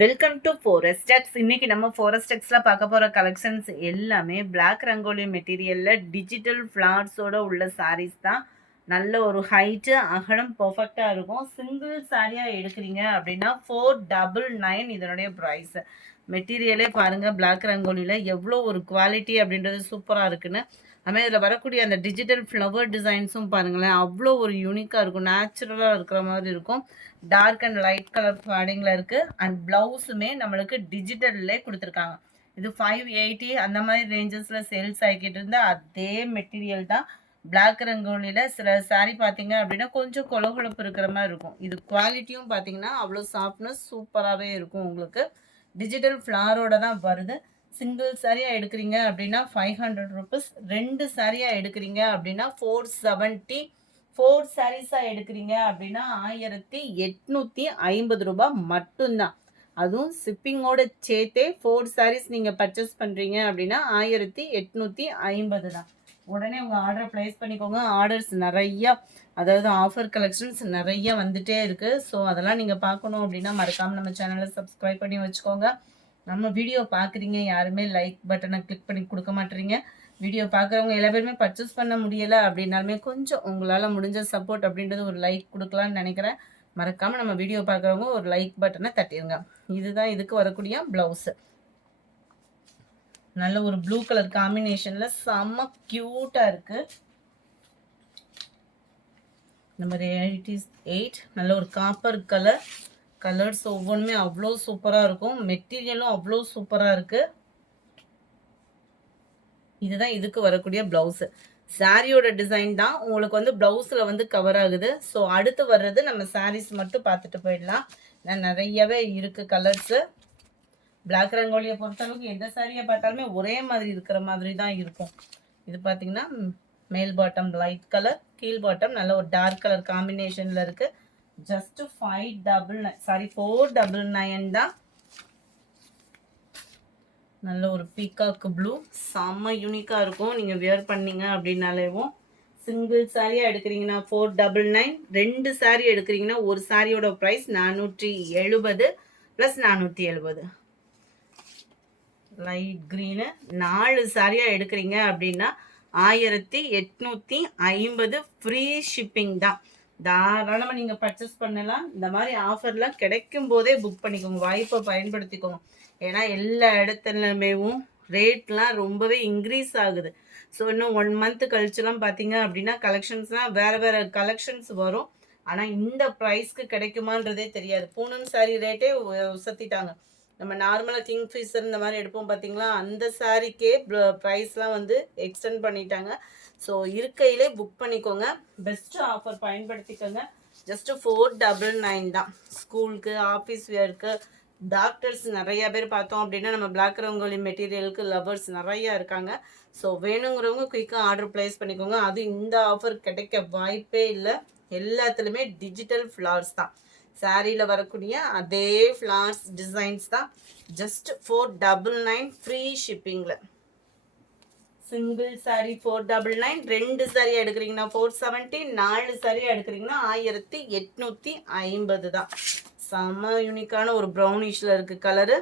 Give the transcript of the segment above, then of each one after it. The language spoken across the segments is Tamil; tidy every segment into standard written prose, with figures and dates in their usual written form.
Welcome to ஃபோரஸ்டெக்ஸ். இன்னைக்கு நம்ம ஃபோரஸ்டெக்ஸ்ல பார்க்க போற கலெக்ஷன்ஸ் எல்லாமே பிளாக் ரங்கோலி மெட்டீரியல்ல டிஜிட்டல் ஃப்ளார்ஸோட உள்ள சாரீஸ் தான். நல்ல ஒரு ஹைட்டு அகலம் பர்ஃபெக்டா இருக்கும். சிங்கிள் சாரியா எடுக்கிறீங்க அப்படின்னா 499 இதனுடைய ப்ரைஸ். மெட்டீரியலே பாருங்க, பிளாக் ரங்கோலியில எவ்வளோ ஒரு குவாலிட்டி அப்படின்றது சூப்பராக இருக்குன்னு. அதுமாதிரி இதில் வரக்கூடிய அந்த டிஜிட்டல் ஃப்ளவர் டிசைன்ஸும் பாருங்களேன், அவ்வளோ ஒரு யூனிக்காக இருக்கும், நேச்சுரலாக இருக்கிற மாதிரி இருக்கும். டார்க் அண்ட் லைட் கலர் ஷேடிங்கில் இருக்குது. அண்ட் ப்ளவுஸுமே நம்மளுக்கு டிஜிட்டல்லே கொடுத்துருக்காங்க. இது 580 அந்த மாதிரி ரேஞ்சஸில் சேல்ஸ் ஆகிக்கிட்டு இருந்தால் அதே மெட்டீரியல் தான் பிளாக் ரங்கோலியில். சில சாரீ பார்த்தீங்க அப்படின்னா கொஞ்சம் கொலகொலப்பு இருக்கிற மாதிரி இருக்கும். இது குவாலிட்டியும் பார்த்தீங்கன்னா அவ்வளோ சாஃப்ட்னஸ் சூப்பராகவே இருக்கும். உங்களுக்கு டிஜிட்டல் ஃப்ளாரோட தான் வருது. சிங்கிள் சாரியாக எடுக்கிறீங்க அப்படின்னா 500 ருபீஸ். 2 சாரியாக எடுக்கிறீங்க அப்படின்னா 470. 4 சாரீஸாக எடுக்கிறீங்க அப்படின்னா 1850 ரூபாய் மட்டும்தான். அதுவும் ஷிப்பிங்கோட சேர்த்தே 4 சாரீஸ் நீங்கள் பர்ச்சேஸ் பண்ணுறீங்க அப்படின்னா 1850 தான். உடனே உங்கள் ஆர்டரை ப்ளேஸ் பண்ணிக்கோங்க. ஆர்டர்ஸ் நிறையா, அதாவது ஆஃபர் கலெக்ஷன்ஸ் நிறைய வந்துட்டே இருக்குது. ஸோ அதெல்லாம் நீங்கள் பார்க்கணும் அப்படின்னா மறக்காமல் நம்ம சேனலை சப்ஸ்கிரைப் பண்ணி வச்சுக்கோங்க. நம்ம வீடியோ பார்க்குறீங்க, யாருமே லைக் பட்டனை கிளிக் பண்ணி கொடுக்க மாட்டேறீங்க. வீடியோ பார்க்குறவங்க எல்லா பேருமே பர்ச்சேஸ் பண்ண முடியலை அப்படின்னாலுமே கொஞ்சம் உங்களால் முடிஞ்ச சப்போர்ட் அப்படின்றது ஒரு லைக் கொடுக்கலான்னு நினைக்கிறேன். மறக்காமல் நம்ம வீடியோ பார்க்குறவங்க ஒரு லைக் பட்டனை தட்டிடுங்க. இதுதான் இதுக்கு வரக்கூடிய ப்ளவுஸு. நல்ல ஒரு ப்ளூ கலர் காம்பினேஷனில் செம்ம க்யூட்டாக இருக்குது. நம்பர் 88 நல்ல ஒரு காப்பர் கலர். கலர்ஸ் ஒவ்வொன்றுமே அவ்வளோ சூப்பராக இருக்கும். மெட்டீரியலும் அவ்வளோ சூப்பராக இருக்குது. இதுதான் இதுக்கு வரக்கூடிய ப்ளவுஸு. சாரியோட டிசைன் தான் உங்களுக்கு வந்து ப்ளவுஸில் வந்து கவர் ஆகுது. ஸோ அடுத்து வர்றது நம்ம சாரீஸ் மட்டும் பார்த்துட்டு போயிடலாம். நிறையவே இருக்குது கலர்ஸு. பிளாக் ரங்கோலியை பொறுத்தளவுக்கு எந்த சாரியை பார்த்தாலுமே ஒரே மாதிரி இருக்கிற மாதிரி தான் இருக்கும். இது பார்த்தீங்கன்னா மேல் பாட்டம் லைட் கலர், கீழ் பாட்டம் நல்ல ஒரு டார்க் கலர் காம்பினேஷனில் இருக்குது. ஜஸ்ட் 499 தான். நல்ல ஒரு பீகாக்கு ப்ளூ, செம்ம யூனிக்காக இருக்கும். நீங்கள் வியர் பண்ணீங்க அப்படின்னாலேவும். சிங்கிள் சாரியாக எடுக்கிறீங்கன்னா 499. 2 சாரி எடுக்கிறீங்கன்னா ஒரு சாரியோட ப்ரைஸ் 470 ப்ளஸ் 470. லைட் க்ரீனு 4 சாரியாக எடுக்கிறீங்க அப்படின்னா 1850 ஃப்ரீ ஷிப்பிங் தான். தாராளமாக நீங்கள் பர்ச்சேஸ் பண்ணலாம். இந்த மாதிரி ஆஃபர்லாம் கிடைக்கும் போதே புக் பண்ணிக்கோங்க, வாய்ப்பை பயன்படுத்திக்கோங்க. ஏன்னா எல்லா இடத்துலையுமேவும் ரேட்லாம் ரொம்பவே இன்க்ரீஸ் ஆகுது. ஸோ இன்னும் 1 மந்த் கழிச்சுலாம் பார்த்தீங்க அப்படின்னா கலெக்ஷன்ஸ்லாம் வேறு கலெக்ஷன்ஸ் வரும். ஆனால் இந்த ப்ரைஸ்க்கு கிடைக்குமான்றதே தெரியாது. பூனம் சாரீ ரேட்டே உசத்திட்டாங்க. நம்ம நார்மலாக கிங் ஃபிஷர் இந்த மாதிரி எடுப்போம் பார்த்தீங்களா, அந்த சாரீக்கே ப்ரைஸ்லாம் வந்து எக்ஸ்டெண்ட் பண்ணிட்டாங்க. ஸோ இருக்கையிலே புக் பண்ணிக்கோங்க, பெஸ்ட்டு ஆஃபர் பயன்படுத்திக்கோங்க. ஜஸ்ட்டு 499 தான். ஸ்கூலுக்கு, ஆஃபீஸ் வேருக்கு, டாக்டர்ஸ் நிறையா பேர் பார்த்தோம் அப்படின்னா நம்ம பிளாக் ரங்கோலி மெட்டீரியலுக்கு லவர்ஸ் நிறையா இருக்காங்க. ஸோ வேணுங்கிறவங்க குயிக்காக ஆர்டர் ப்ளேஸ் பண்ணிக்கோங்க. அது இந்த ஆஃபர் கிடைக்க வாய்ப்பே இல்லை. எல்லாத்துலேயுமே டிஜிட்டல் ஃப்ளார்ஸ் தான். சாரியில் வரக்கூடிய அதே ஃப்ளார்ஸ் டிசைன்ஸ் தான். ஜஸ்ட் 499 ஃப்ரீ ஷிப்பிங்கில். சிங்கிள் சாரி 499. 2 சாரி எடுக்கிறீங்கன்னா 470. 4 சாரி எடுக்கிறீங்கன்னா 1850 தான். செம்ம யூனிக்கான ஒரு ப்ரௌனிஷில் இருக்குது கலரு.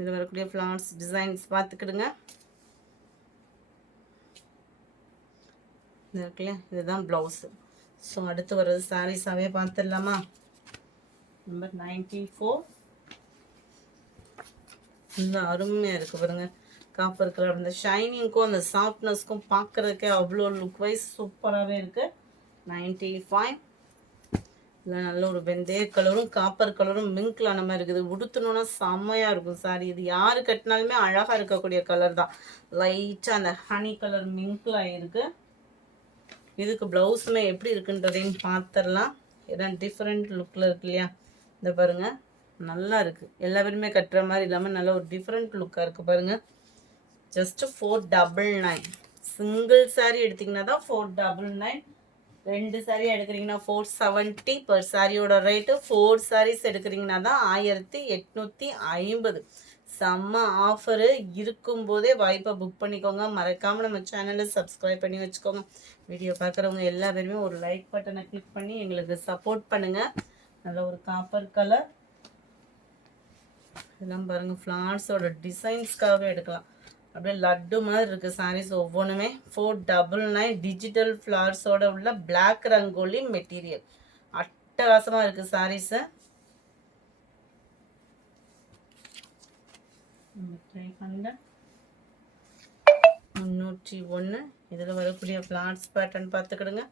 இது வரக்கூடிய ஃப்ளார்ஸ் டிசைன்ஸ் பார்த்துக்கிடுங்க. இது இருக்குல்ல, இதுதான் ப்ளவுஸு. ஸோ அடுத்து வர்றது சாரீஸாகவே பார்த்துடலாமா. நம்பர் 94. இந்த அருமையாக இருக்குது பாருங்கள். காப்பர் கலர் இந்த ஷைனிங்க்கும் அந்த சாஃப்ட்னஸ்க்கும் பார்க்குறதுக்கே அவ்வளோ லுக் வைஸ் சூப்பராகவே இருக்குது. 95. இல்லை நல்ல ஒரு வெந்தய கலரும் காப்பர் கலரும் மிங்க்ல அந்த மாதிரி இருக்குது. உடுத்தணுன்னா செம்மையாக இருக்கும் சாரி. இது யார் கட்டினாலுமே அழகாக இருக்கக்கூடிய கலர் தான். லைட்டாக அந்த ஹனி கலர் மிங்க்ல இருக்குது. இதுக்கு ப்ளவுஸுமே எப்படி இருக்குன்றதையும் பார்த்துடலாம். ஏன்னா டிஃப்ரெண்ட் லுக்கில் இருக்கு இல்லையா. இந்த பாருங்கள், நல்லா இருக்குது. எல்லா பேருமே கட்டுற மாதிரி இல்லாமல் நல்ல ஒரு டிஃப்ரெண்ட் லுக்காக இருக்குது பாருங்கள். ஜஸ்ட்டு 499. சிங்கிள் சாரீ எடுத்திங்கன்னா தான் 499. 2 சாரீ எடுக்கிறீங்கன்னா 470 பர் சாரியோட ரேட்டு. 4 சாரீஸ் எடுக்கிறீங்கன்னா தான் 1850. செம்ம ஆஃபரு. இருக்கும்போதே வாய்ப்பை புக் பண்ணிக்கோங்க. மறக்காமல் நம்ம சேனலை சப்ஸ்கிரைப் பண்ணி வச்சுக்கோங்க. வீடியோ பார்க்குறவங்க எல்லா பேருமே ஒரு லைக் பட்டனை கிளிக் பண்ணி எங்களுக்கு சப்போர்ட் பண்ணுங்கள். நல்ல ஒரு காப்பர் கலர். இதெல்லாம் பாருங்கள், ஃப்ளார்ஸோட டிசைன்ஸ்க்காகவே எடுக்கலாம். அப்படியே லட்டு மாதிரி இருக்குது சாரீஸ் ஒவ்வொன்றுமே. 499 டிஜிட்டல் ஃப்ளார்ஸோட உள்ள பிளாக் ரங்கோலி மெட்டீரியல். அட்டகாசமாக இருக்குது சாரீஸு. 301. இதில் வரக்கூடிய ஃப்ளார்ஸ் பேட்டர்ன் பார்த்துக்கிடுங்க.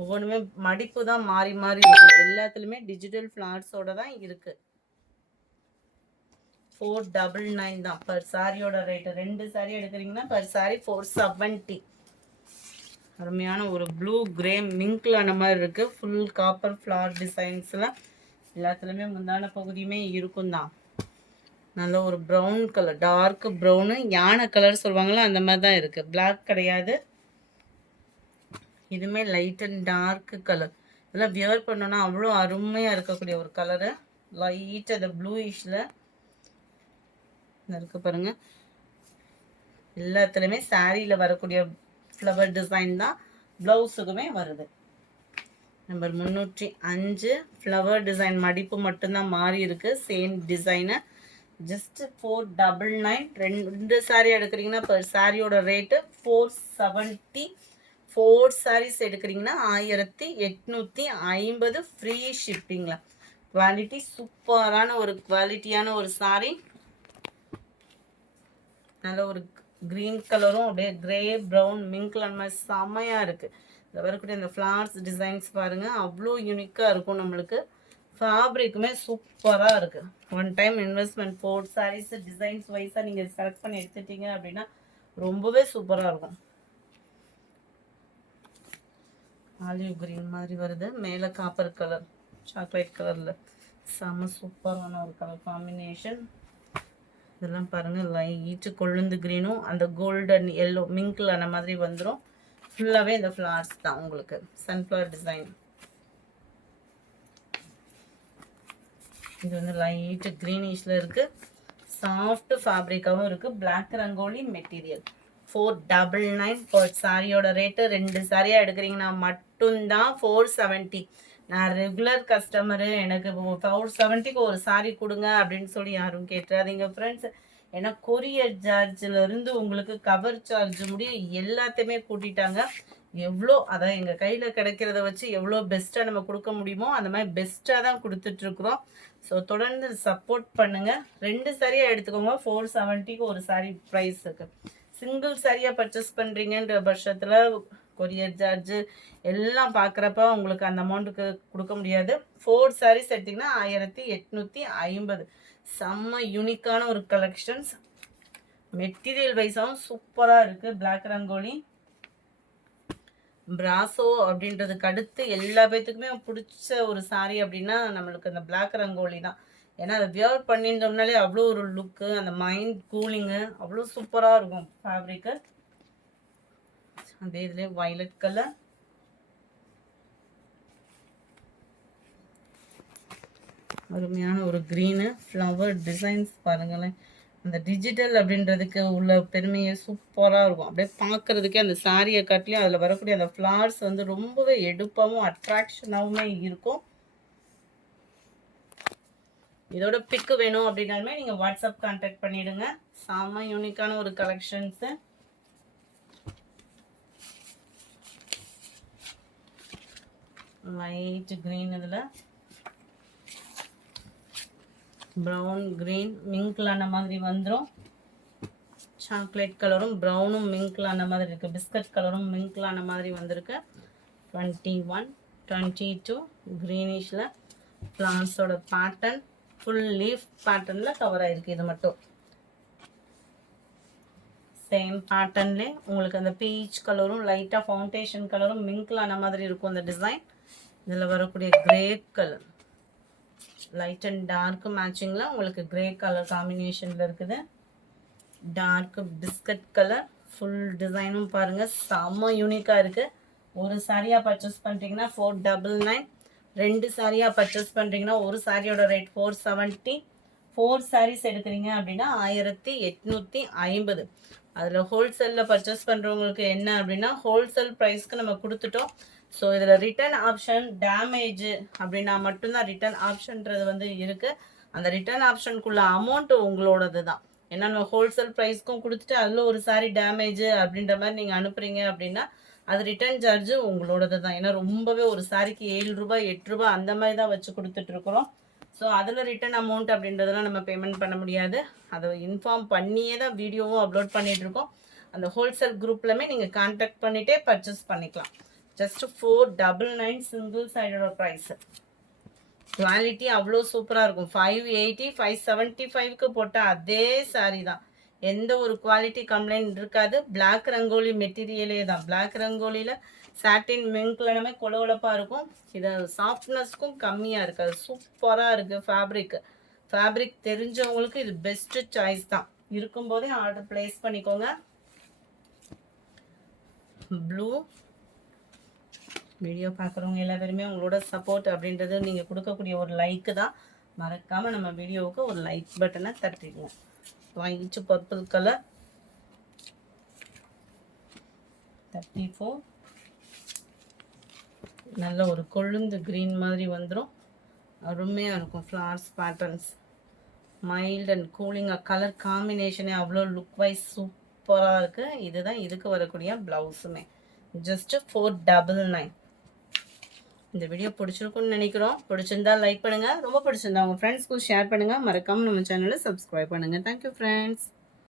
ஒவ்வொன்றுமே மடிப்பு தான் மாறி மாறி இருக்கும். எல்லாத்துலேயுமே டிஜிட்டல் ஃப்ளார்ஸோட தான் இருக்குது. 499 தான் பர் சாரியோட ரேட்டு. 2 சாரி எடுக்கிறீங்கன்னா பர் சாரி 470. அருமையான ஒரு ப்ளூ கிரே மிங்க்ல அந்த மாதிரி இருக்குது. ஃபுல் காப்பர் ஃப்ளார் டிசைன்ஸில் எல்லாத்துலேயுமே முந்தான பகுதியுமே இருக்கும் தான். நல்ல ஒரு ப்ரௌன் கலர், டார்க் ப்ரௌனு, யானை கலர் சொல்லுவாங்களா அந்த மாதிரி தான் இருக்குது. பிளாக் கிடையாது. இதுவுமே லைட் அண்ட் டார்க் கலர். இதெல்லாம் வியர் பண்ணோன்னா அவ்வளோ அருமையாக இருக்கக்கூடிய ஒரு கலரு. லைட் அந்த ப்ளூயிஷில் இருக்கு பாருங்கள். எல்லாத்துலேயுமே சாரியில் வரக்கூடிய ஃப்ளவர் டிசைன் தான் ப்ளவுஸுக்குமே வருது. நம்பர் 305 ஃப்ளவர் டிசைன் மடிப்பு மட்டும்தான் மாறி இருக்குது. Same design. ஜஸ்ட் 499. 2 சாரீ எடுக்கிறீங்கன்னா பர் சாரியோட ரேட்டு 470. 4 சாரீஸ் எடுக்கிறீங்கன்னா 1850 ஃப்ரீ ஷிப்பிங்கில். குவாலிட்டி சூப்பரான ஒரு குவாலிட்டியான ஒரு சாரீ. நல்ல ஒரு க்ரீன் கலரும் அப்படியே கிரே ப்ரௌன் மிங்க்ல அந்த மாதிரி செம்மையாக இருக்குது. இதில் வரக்கூடிய அந்த ஃப்ளார்ஸ் டிசைன்ஸ் பாருங்கள், அவ்வளோ யூனிக்காக இருக்கும். நம்மளுக்கு ஃபேப்ரிக்குமே சூப்பராக இருக்குது. One time investment. 4 saris designs வைஸாக நீங்கள் செலக்ட் பண்ணி எடுத்துட்டீங்க அப்படின்னா ரொம்பவே சூப்பராக இருக்கும். ஆலிவ் கிரீன் மாதிரி வருது, மேலே காப்பர் கலர், சாக்லேட் கலரில் செம்ம சூப்பரான ஒரு கலர் காம்பினேஷன். இதெல்லாம் பாருங்கள், லைட்டு கொழுந்து க்ரீனும் அந்த கோல்டன் எல்லோ மிங்கில் அந்த மாதிரி வந்துடும். ஃபுல்லாகவே இந்த ஃப்ளார்ஸ் தான் உங்களுக்கு. Sunflower design. இது வந்து லைட்டு க்ரீனிஷில் இருக்குது. சாஃப்ட் ஃபேப்ரிக்காகவும் இருக்குது. Black rangoli material. 499 பர் சாரியோட ரேட்டு. 2 சாரியாக எடுக்கிறீங்கன்னா மட்டும்தான் 470. நான் ரெகுலர் கஸ்டமரு, எனக்கு 470க்கு ஒரு சாரி கொடுங்க அப்படின்னு சொல்லி யாரும் கேட்டுறாதீங்க ஃப்ரெண்ட்ஸ். ஏன்னா கொரியர் சார்ஜிலேருந்து உங்களுக்கு கவர் சார்ஜ் முடிய எல்லாத்தையுமே கூட்டிட்டாங்க. எவ்வளோ அதான் எங்கள் கையில் கிடைக்கிறத வச்சு எவ்வளோ பெஸ்ட்டாக நம்ம கொடுக்க முடியுமோ அந்த மாதிரி பெஸ்ட்டாக தான் கொடுத்துட்ருக்குறோம். ஸோ தொடர்ந்து சப்போர்ட் பண்ணுங்கள். 2 சாரியாக எடுத்துக்கோங்க. 470க்கு ஒரு சாரி ப்ரைஸ் இருக்குது. சிங்கிள் சாரியாக பர்ச்சேஸ் பண்ணுறீங்கன்ற பட்சத்தில் கொரியர் சார்ஜு எல்லாம் பார்க்குறப்ப உங்களுக்கு அந்த அமௌண்ட்டுக்கு கொடுக்க முடியாது. 4 சாரீஸ் எடுத்திங்கன்னா 1850. செம்ம யூனிக்கான ஒரு கலெக்ஷன்ஸ். மெட்டீரியல் வைஸாகவும் சூப்பராக இருக்குது. பிளாக் ரங்கோலி பிராசோ அப்படின்றதுக்கு அடுத்து எல்லா பேத்துக்குமே பிடிச்ச ஒரு சாரீ அப்படின்னா நம்மளுக்கு அந்த பிளாக் ரங்கோலி தான். ஏன்னா அதை வியர் பண்ணியிருந்தோம்னாலே அவ்வளோ ஒரு லுக்கு, அந்த மைண்ட் கூலிங்கு அவ்வளோ சூப்பராக இருக்கும் ஃபேப்ரிக்கு. அதே இதுலேயே வயலட் கலர், அருமையான ஒரு க்ரீனு. ஃப்ளவர் டிசைன்ஸ் பாருங்களேன். அந்த டிஜிட்டல் அப்படின்றதுக்கு உள்ள பெருமையை சூப்பராக இருக்கும். அப்படியே பார்க்குறதுக்கே அந்த சாரியை காட்டிலையும் அதில் வரக்கூடிய அந்த ஃப்ளார்ஸ் வந்து ரொம்பவே எடுப்பாகவும் அட்ராக்ஷனாகவுமே இருக்கும். இதோட பிக்கு வேணும் அப்படின்னாலுமே நீங்கள் வாட்ஸ்அப் கான்டாக்ட் பண்ணிவிடுங்க. செம்ம யூனிக்கான ஒரு கலெக்ஷன்ஸு. லைட் க்ரீன், இதில் ப்ரௌன் க்ரீன் மிங்க்லான மாதிரி வந்துடும். சாக்லேட் கலரும் ப்ரௌனும் மிங்க்லான மாதிரி இருக்குது. பிஸ்கட் கலரும் மிங்க்லான மாதிரி வந்திருக்கு. 21, 22 க்ரீனிஷில் ஃப்ளார்ஸோட பேட்டர்ன் ஃபுல் லீஃப் பேட்டர்னில் கவர் ஆகிருக்கு. இது மட்டும் சேம் பேட்டர்ன்லே உங்களுக்கு அந்த பீச் கலரும் லைட்டாக ஃபவுண்டேஷன் கலரும் மிங்க்லான மாதிரி இருக்கும் அந்த டிசைன். இதில் வரக்கூடிய grey colour light and dark மேட்சிங்கில் உங்களுக்கு கிரே கலர் காம்பினேஷனில் இருக்குது. டார்க் பிஸ்கட் கலர் ஃபுல் டிசைனும் பாருங்கள் செம்ம யூனிக்காக இருக்குது. ஒரு சாரியாக பர்ச்சேஸ் பண்ணுறீங்கன்னா 499. 2 சாரியாக பர்ச்சேஸ் பண்ணுறீங்கன்னா ஒரு சாரியோட ரேட் 470. 4 சாரீஸ் எடுக்கிறீங்க அப்படின்னா 1850. அதில் ஹோல்சேலில் பர்ச்சேஸ் பண்ணுறவங்களுக்கு என்ன அப்படின்னா ஹோல்சேல் ப்ரைஸ்க்கு நம்ம கொடுத்துட்டோம். ஸோ இதில் ரிட்டர்ன் ஆப்ஷன் டேமேஜ் அப்படின்னா மட்டும்தான் ரிட்டர்ன் ஆப்ஷன்றது வந்து இருக்குது. அந்த ரிட்டர்ன் ஆப்ஷனுக்குள்ள அமௌண்ட் உங்களோடது தான். ஏன்னா நம்ம ஹோல்சேல் ப்ரைஸ்க்கும் கொடுத்துட்டு அதில் ஒரு சாரி டேமேஜ் அப்படின்ற மாதிரி நீங்கள் அனுப்புறீங்க அப்படின்னா அது ரிட்டர்ன் சார்ஜ் உங்களோடது தான். ஏன்னா ரொம்பவே ஒரு சாரிக்கு 7 ரூபாய் 8 ரூபாய் அந்த மாதிரி தான் வச்சு கொடுத்துட்ருக்குறோம். ஸோ அதில் ரிட்டர்ன் அமௌண்ட் அப்படின்றதெல்லாம் நம்ம பேமெண்ட் பண்ண முடியாது. அதை இன்ஃபார்ம் பண்ணியே தான் வீடியோவும் அப்லோட் பண்ணிகிட்ருக்கோம். அந்த ஹோல்சேல் குரூப்லையுமே நீங்கள் கான்டாக்ட் பண்ணிகிட்டே பர்ச்சேஸ் பண்ணிக்கலாம். ஜஸ்ட் 499 சிங்கிள் சைடோட ப்ரைஸு. குவாலிட்டி அவ்வளோ சூப்பராக இருக்கும். 580 575க்கு போட்ட அதே சாரீ தான். எந்த ஒரு குவாலிட்டி கம்ப்ளைண்ட் இருக்காது. பிளாக் ரங்கோலி மெட்டீரியலே தான். பிளாக் ரங்கோலியில் சாட்டின் மென்கலனமே கொலகொலப்பாக இருக்கும். இது சாஃப்ட்னஸ்க்கும் கம்மியாக இருக்காது. சூப்பராக இருக்குது ஃபேப்ரிக் தெரிஞ்சவங்களுக்கு இது பெஸ்ட்டு சாய்ஸ் தான். இருக்கும்போதே ஆர்டர் ப்ளேஸ் பண்ணிக்கோங்க. ப்ளூ வீடியோ பார்க்குறவங்க எல்லா பேருமே உங்களோட சப்போர்ட் அப்படின்றது நீங்கள் கொடுக்கக்கூடிய ஒரு லைக்கு தான். மறக்காமல் நம்ம வீடியோவுக்கு ஒரு லைக் பட்டனை தட்டிடுவோம். ஒயிட் பர்பிள் கலர் 34 நல்ல ஒரு கொழுந்து க்ரீன் மாதிரி வந்துடும். அருமையாக இருக்கும். ஃப்ளார்ஸ் பேட்டர்ன்ஸ் மைல்ட் அண்ட் கூலிங்காக கலர் காம்பினேஷனே அவ்வளோ லுக் வைஸ் சூப்பராக இருக்குது. இதுதான் இதுக்கு வரக்கூடிய ப்ளவுஸுமே. ஜஸ்ட்டு 499. இந்த வீடியோ பிடிச்சிருக்குன்னு நினைக்கிறோம். பிடிச்சிருந்தா லைக் பண்ணுங்கள். ரொம்ப பிடிச்சிருந்தா உங்கள் ஃப்ரெண்ட்ஸ்க்கும் ஷேர் பண்ணுங்கள். மறக்காமல் நம்ம சேனலை சப்ஸ்கிரைப் பண்ணுங்கள். Thank you friends.